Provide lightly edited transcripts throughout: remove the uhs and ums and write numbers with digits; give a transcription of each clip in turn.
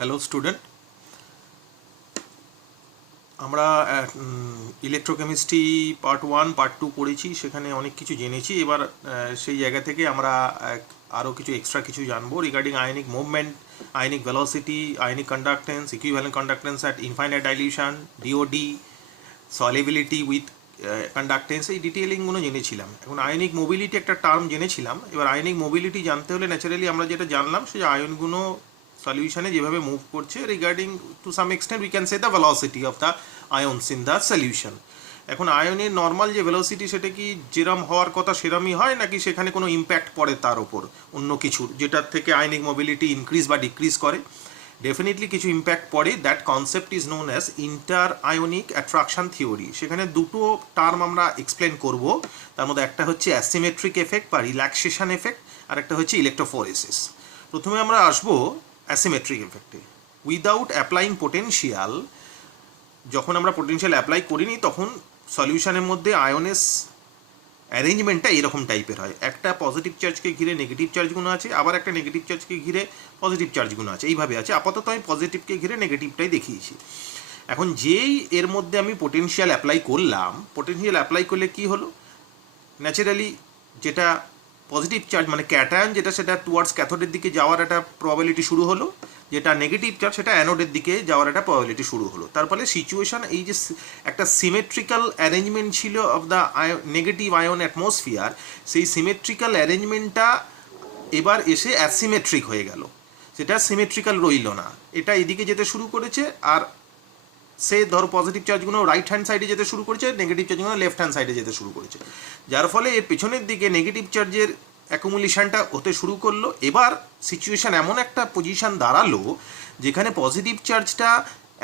Hello student, আমরা electrochemistry part 1 part 2 পড়েছি। সেখানে অনেক কিছু জেনেছি। এবার সেই জায়গা থেকে আমরা আরও কিছু এক্সট্রা কিছু জানবো regarding ionic movement, ionic velocity, ionic conductance, equivalent conductance at infinite dilution, ডিওডি, solubility with conductance, এই ডিটেলিংগুলো জেনেছিলাম। এখন আয়নিক মোবিলিটি একটা টার্ম জেনেছিলাম। এবার আয়নিক মোবিলিটি জানতে হলে ন্যাচারালি আমরা যেটা জানলাম সে আয়নগুলো সলিউশনে যেভাবে মুভ করছে regarding to some extent we can say the velocity of the ions in the solution. এখন আয়নের নর্মাল যে ভেলোসিটি সেটা কি যেরম হওয়ার কথা সেরমই হয়, নাকি সেখানে কোনো ইম্প্যাক্ট পড়ে তার ওপর অন্য কিছুর, যেটার থেকে আয়নিক মোবিলিটি ইনক্রিজ বা ডিক্রিজ করে? ডেফিনেটলি কিছু ইম্প্যাক্ট পড়ে। That concept is known as inter ionic attraction theory. সেখানে দুটো টার্ম আমরা এক্সপ্লেন করব। তার মধ্যে একটা হচ্ছে অ্যাসিমেট্রিক এফেক্ট বা রিল্যাক্সেশন এফেক্ট, আর একটা হচ্ছে ইলেকট্রোফোরেসিস। প্রথমে আমরা আসবো অ্যাসিমেট্রিক এফেক্টে। উইদাউট অ্যাপ্লাইং পোটেনশিয়াল, যখন আমরা পোটেনশিয়াল অ্যাপ্লাই করিনি তখন সলিউশনের মধ্যে আয়নেস অ্যারেঞ্জমেন্টটা এরকম টাইপের হয়। একটা পজিটিভ চার্জকে ঘিরে নেগেটিভ চার্জগুলো আছে, আবার একটা নেগেটিভ চার্জকে ঘিরে পজিটিভ চার্জগুলো আছে, এইভাবে আছে। আপাতত আমি পজিটিভকে ঘিরে নেগেটিভটাই দেখিয়েছি। এখন যেই এর মধ্যে আমি পোটেনশিয়াল অ্যাপ্লাই করলাম, পোটেনশিয়াল অ্যাপ্লাই করলে কি হলো, ন্যাচারালি যেটা পজিটিভ চার্জ মানে ক্যাটায়ন যেটা, সেটা টুয়ার্ডস ক্যাথোডের দিকে যাওয়ার একটা প্রবাবিলিটি শুরু হলো, যেটা নেগেটিভ চার্জ সেটা অ্যানোডের দিকে যাওয়ার একটা প্রবাবিলিটি শুরু হলো। তার ফলে সিচুয়েশন, এই যে একটা সিমেট্রিক্যাল অ্যারেঞ্জমেন্ট ছিল of the negative ion atmosphere, সেই সিমেট্রিক্যাল অ্যারেঞ্জমেন্টটা এবার এসে অ্যাসিমেট্রিক হয়ে গেল, সেটা সিমেট্রিক্যাল রইল না। এটা এদিকে যেতে শুরু করেছে, আর সে ধরো পজিটিভ চার্জগুলো রাইট হ্যান্ড সাইডে যেতে শুরু করেছে, নেগেটিভ চার্জগুলো লেফট হ্যান্ড সাইডে যেতে শুরু করেছে, যার ফলে এর পেছনের দিকে নেগেটিভ চার্জের অ্যাকুমুলেশনটা হতে শুরু করলো। এবার সিচুয়েশান এমন একটা পজিশান দাঁড়ালো যেখানে পজিটিভ চার্জটা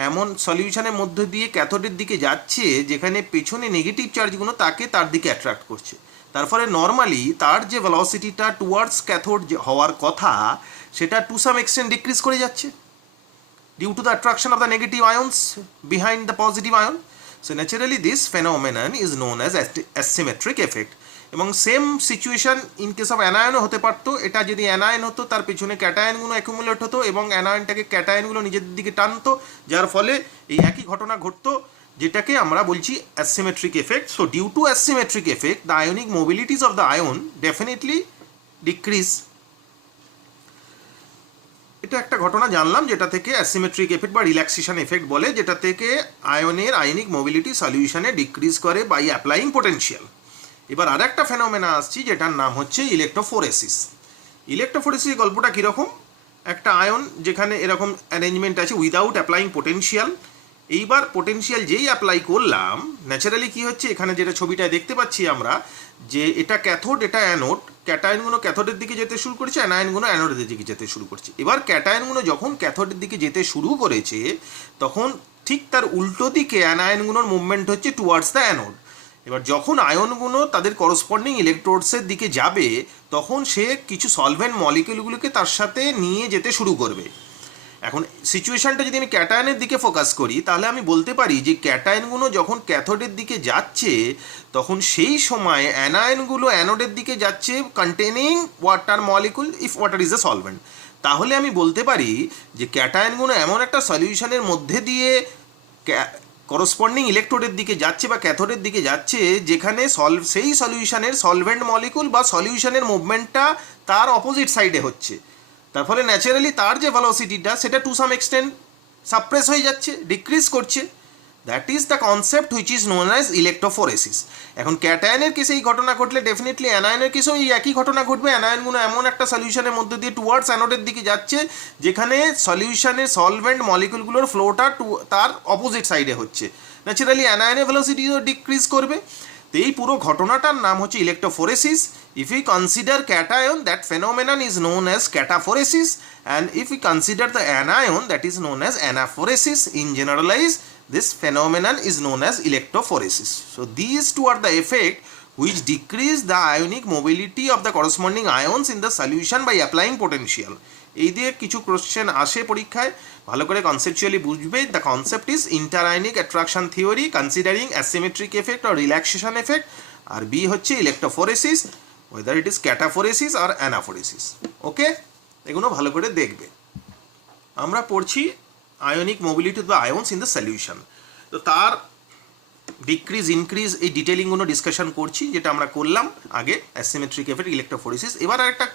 এমন সলিউশনের মধ্য দিয়ে ক্যাথোডের দিকে যাচ্ছে যেখানে পেছনে নেগেটিভ চার্জগুলো তাকে তার দিকে অ্যাট্রাক্ট করছে। তার ফলে নর্মালি তার যে ভেলোসিটিটা টুয়ার্ডস ক্যাথোড হওয়ার কথা সেটা টু সাম এক্সটেন্ট ডিক্রিজ করে যাচ্ছে due to the attraction of the negative ions behind the positive ion. So naturally this phenomenon is known as asymmetric effect. এবং same situation in case of অ্যানায়নও হতে পারতো। এটা যদি অ্যানায়ন হতো তার পেছনে ক্যাটায়নগুলো অ্যাকুমুলেট হতো এবং অ্যানায়নটাকে ক্যাটায়নগুলো নিজের দিকে টানতো, যার ফলে এই একই ঘটনা ঘটতো, যেটাকে আমরা বলছি asymmetric effect. So due to asymmetric effect the ionic mobilities of the ion definitely decrease. এটা একটা ঘটনা জানলাম যেটা থেকে অ্যাসিমেট্রিক এফেক্ট বা রিল্যাক্সেশন এফেক্ট বলে, যেটা থেকে আয়নের আয়নিক মোবিলিটি সলিউশনে ডিক্রিজ করে বাই অ্যাপ্লাইং পোটেনশিয়াল। এবার আর একটা ফেনোমেনা আসছি যেটার নাম হচ্ছে ইলেকট্রোফোরেসিস। ইলেকট্রোফোরেসিস গল্পটা কীরকম, একটা আয়ন যেখানে এরকম অ্যারেঞ্জমেন্ট আছে উইদাউট অ্যাপ্লাইং পোটেনশিয়াল। এইবার পোটেনশিয়াল যেই অ্যাপ্লাই করলাম, ন্যাচারালি কী হচ্ছে, এখানে যেটা ছবিটা দেখতে পাচ্ছি আমরা, যে এটা ক্যাথোড এটা অ্যানোড, ক্যাটায়নগুলো ক্যাথোডের দিকে যেতে শুরু করেছে, অ্যানায়নগুলো অ্যানোডের দিকে যেতে শুরু করছে। এবার ক্যাটায়নগুলো যখন ক্যাথোডের দিকে যেতে শুরু করেছে তখন ঠিক তার উল্টো দিকে অ্যানায়নগুলোর মুভমেন্ট হচ্ছে টুয়ার্ডস দ্য অ্যানোড। এবার যখন আয়নগুলো তাদের করসপন্ডিং ইলেকট্রোডসের দিকে যাবে তখন সে কিছু সলভেন্ট মলিকিউলগুলোকে তার সাথে নিয়ে যেতে শুরু করবে। এখন সিচুয়েশানটা যদি আমি ক্যাটায়নের দিকে ফোকাস করি তাহলে আমি বলতে পারি যে ক্যাটায়নগুলো যখন ক্যাথোডের দিকে যাচ্ছে তখন সেই সময় অ্যানায়নগুলো অ্যানোডের দিকে যাচ্ছে containing water molecule, if water is a solvent. তাহলে আমি বলতে পারি যে ক্যাটায়নগুলো এমন একটা সলিউশনের মধ্যে দিয়ে করসপন্ডিং ইলেকট্রোডের দিকে যাচ্ছে বা ক্যাথোডের দিকে যাচ্ছে যেখানে সেই সলিউশনের সলভেন্ট মলিকুল বা সলিউশনের মুভমেন্টটা তার অপোজিট সাইডে হচ্ছে। তার ফলে ন্যাচারালি তার যে ভেলোসিটিটা সেটা টু সাম এক্সটেন্ট সাপ্রেস হয়ে যাচ্ছে, ডিক্রিজ করছে। That is the concept which is known as electrophoresis. এখন ক্যাটায়নের কেসে এই ঘটনা ঘটলে ডেফিনেটলি অ্যানায়নের কেসেও এই একই ঘটনা ঘটবে। অ্যানায়নগুলো এমন একটা সলিউশনের মধ্যে দিয়ে টুয়ার্ডস অ্যানোডের দিকে যাচ্ছে যেখানে সলিউশনের সলভেন্ট মলিকুলগুলোর ফ্লোটা তার অপোজিট সাইডে হচ্ছে। ন্যাচারালি অ্যানায়নের ভেলোসিটিও ডিক্রিজ করবে। তো এই পুরো ঘটনাটার নাম হচ্ছে electrophoresis. If we consider cation, that phenomenon is known as cataphoresis, and if we consider the anion, that is known as anaphoresis. In generalize, this phenomenon is known as electrophoresis. So these two are the effect which decrease the ionic mobility of the corresponding ions in the solution by applying potential. এই দিয়ে কিছু question আসে পরীক্ষায়, ভালো করে conceptually বুঝবে। The concept is interionic attraction theory considering asymmetric effect or relaxation effect, আর B হচ্ছে electrophoresis, whether it is cataphoresis or anaphoresis. Okay, এগুলো ভালো করে দেখবে। আমরা পড়ছি আয়নিক মোবিলিটি বা আয়ন্স ইন দ্য সলিউশন। তো তার ডিক্রিজ ইনক্রিজ এই ডিটেলিংগুলো ডিসকাশন করছি, যেটা আমরা করলাম আগে অ্যাসিমেট্রিক এফেক্ট, ইলেকট্রোফোরেসিস। এবার আর একটা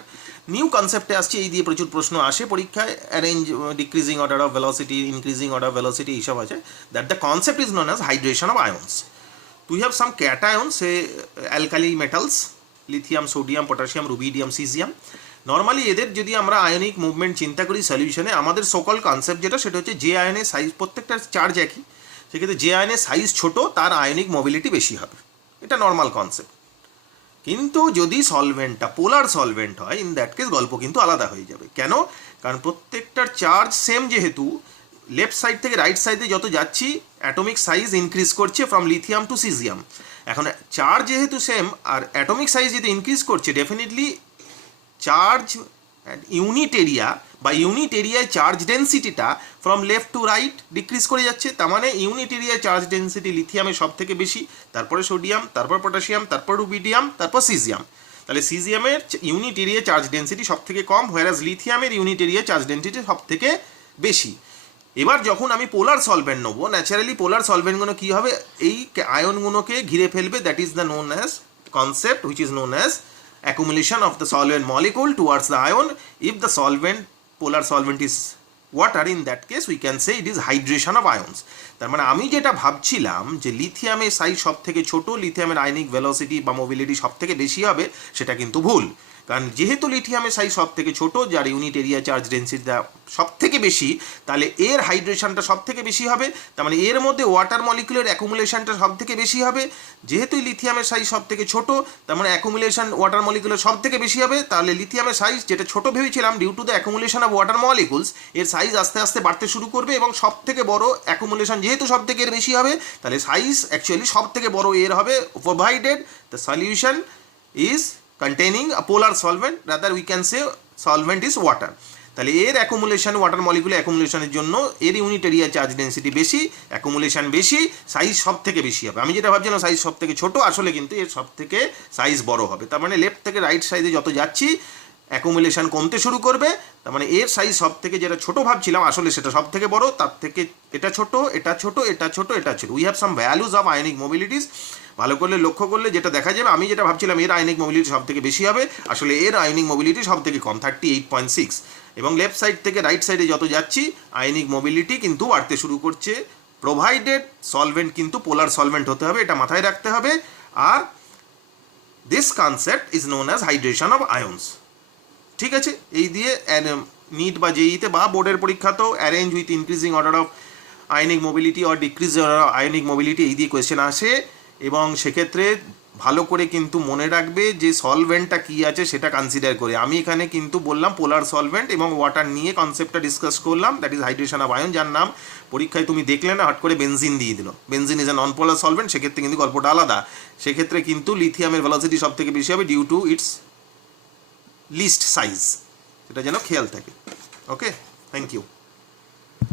নিউ কনসেপ্টে আসছি, এই দিয়ে প্রচুর প্রশ্ন আসে পরীক্ষায়, arrange decreasing order of velocity, increasing order of velocity, এইসব আছে। That the concept is known as hydration of আয়ন্স। We have some cations, say alkali metals, lithium, sodium, potassium, rubidium, cesium. Normally এদের যদি আমরা আয়নিক মুভমেন্ট চিন্তা করি সলিউশনে, আমাদের সকল concept যেটা সেটা হচ্ছে যে আয়নের সাইজ, প্রত্যেকটার চার্জ একই, সেক্ষেত্রে যে আয়নের সাইজ ছোট তার আয়নিক মোবিলিটি বেশি হবে, এটা নর্মাল কনসেপ্ট। কিন্তু যদি সলভেন্টটা পোলার সলভেন্ট হয়, ইন দ্যাট কেস গল্প কিন্তু আলাদা হয়ে যাবে। কেন? কারণ প্রত্যেকটার চার্জ সেম, যেহেতু লেফট সাইড থেকে রাইট সাইডে যত যাচ্ছি অ্যাটমিক সাইজ ইনক্রিজ করছে ফ্রম লিথিয়াম টু সিজিয়াম। এখন চার্জ যেহেতু সেম আর অ্যাটমিক সাইজ যদি ইনক্রিজ করছে, ডেফিনেটলি চার্জ ইউনিট এরিয়া বা ইউনিট এরিয়ায় চার্জ ডেন্সিটিটা from left to right decrease করে যাচ্ছে। তার মানে ইউনিট এরিয়ায় চার্জ ডেন্সিটি লিথিয়ামে সব থেকে বেশি, তারপরে সোডিয়াম, তারপর পটাশিয়াম, তারপর রুবিডিয়াম, তারপর সিজিয়াম। তাহলে সিজিয়ামের ইউনিট এরিয়া চার্জ ডেন্সিটি সব থেকে কম, হোয়ারাজ লিথিয়ামের ইউনিট এরিয়া চার্জ ডেন্সিটি সব থেকে বেশি। এবার যখন আমি পোলার সলভেন্ট নেবো, ন্যাচারালি পোলার সলভেন্টগুলো কী হবে, এই আয়নগুলোকে ঘিরে ফেলবে। That is the known as concept which is known as accumulation of the solvent molecule towards the ion. If the solvent, polar solvent is water, in that case we can say it is hydration of ions. তার মানে আমি যেটা ভাবছিলাম যে লিথিয়ামের size সব থেকে ছোট, লিথিয়ামের ionic velocity বা মোবিলিটি সব থেকে বেশি হবে, সেটা কিন্তু ভুল। কারণ যেহেতু লিথিয়ামের সাইজ সব থেকে ছোট, যার ইউনিট এরিয়া চার্জ ডেন্সিটিটা সব থেকে বেশি, তাহলে এর হাইড্রেশনটা সব থেকে বেশি হবে। তার মানে এর মধ্যে ওয়াটার মলিকুলের অ্যাকুমুলেশনটা সব থেকে বেশি হবে। যেহেতু লিথিয়ামের সাইজ সব থেকে ছোট, তার মানে অ্যাকুমুলেশন ওয়াটার মলিকুলের সব থেকে বেশি হবে। তাহলে লিথিয়ামের সাইজ যেটা ছোট ভেবেছিলাম, due to the accumulation of water molecules, এর সাইজ আস্তে আস্তে বাড়তে শুরু করবে এবং সব থেকে বড় অ্যাকুমুলেশন যেহেতু সব থেকে এর বেশি হবে, তাহলে সাইজ অ্যাকচুয়ালি সব থেকে বড় এর হবে, provided the solution is containing a polar solvent, rather we can say solvent is water. তাহলে এর অ্যাকুমুলেশন, ওয়াটার মলিকুলের অ্যাকুমুলেশনের জন্য এর ইউনিট এরিয়া চার্জ ডেন্সিটি বেশি, অ্যাকুমুলেশন বেশি, সাইজ সব থেকে বেশি হবে। আমি যেটা ভাবছিলাম সাইজ সব থেকে ছোট, আসলে কিন্তু এর সব থেকে সাইজ বড় হবে। তার মানে লেফট থেকে রাইট সাইডে যত যাচ্ছি অ্যাকুমুলেশন কমতে শুরু করবে। তার মানে এর সাইজ সব থেকে যেটা ছোট ভাবছিলাম, আসলে সেটা সব থেকে বড়, তার থেকে এটা ছোট, এটা ছোট, এটা ছোট, এটা ছোট। We have some values of ionic mobilities. ভালো করলে লক্ষ্য করলে যেটা দেখা যাবে, আমি যেটা ভাবছিলাম এর আয়নিক মোবিলিটি সব থেকে বেশি হবে, আসলে এর আয়নিক মোবিলিটি সব থেকে কম, 38.6। এবং লেফট সাইড থেকে রাইট সাইডে যত যাচ্ছি আয়নিক মোবিলিটি কিন্তু বাড়তে শুরু করছে, প্রোভাইডেড সলভেন্ট কিন্তু পোলার সলভেন্ট হতে হবে, এটা মাথায় রাখতে হবে। আর this concept is known as hydration of ions. ঠিক আছে, এই দিয়ে নিট বা জেইতে বা বোর্ডের পরীক্ষাতেও arrange with increasing order of ionic mobility or decrease order of ionic mobility, এই দিয়ে কোয়েশ্চেন আসে। এবং সেক্ষেত্রে ভালো করে কিন্তু মনে রাখবে যে সলভেন্টটা কী আছে সেটা কনসিডার করে। আমি এখানে কিন্তু বললাম পোলার সলভেন্ট এবং ওয়াটার নিয়ে কনসেপ্টটা ডিসকাস করলাম, that is hydration of ion, যার নাম পরীক্ষায় তুমি দেখলে না, হট করে বেনজিন দিয়ে দিল। Benzene is a non polar solvent, সেক্ষেত্রে কিন্তু গল্পটা আলাদা। সেক্ষেত্রে কিন্তু লিথিয়ামের ভেলোসিটি সব থেকে বেশি হবে due to its least size, সেটা যেন খেয়াল থাকে। Okay, thank you.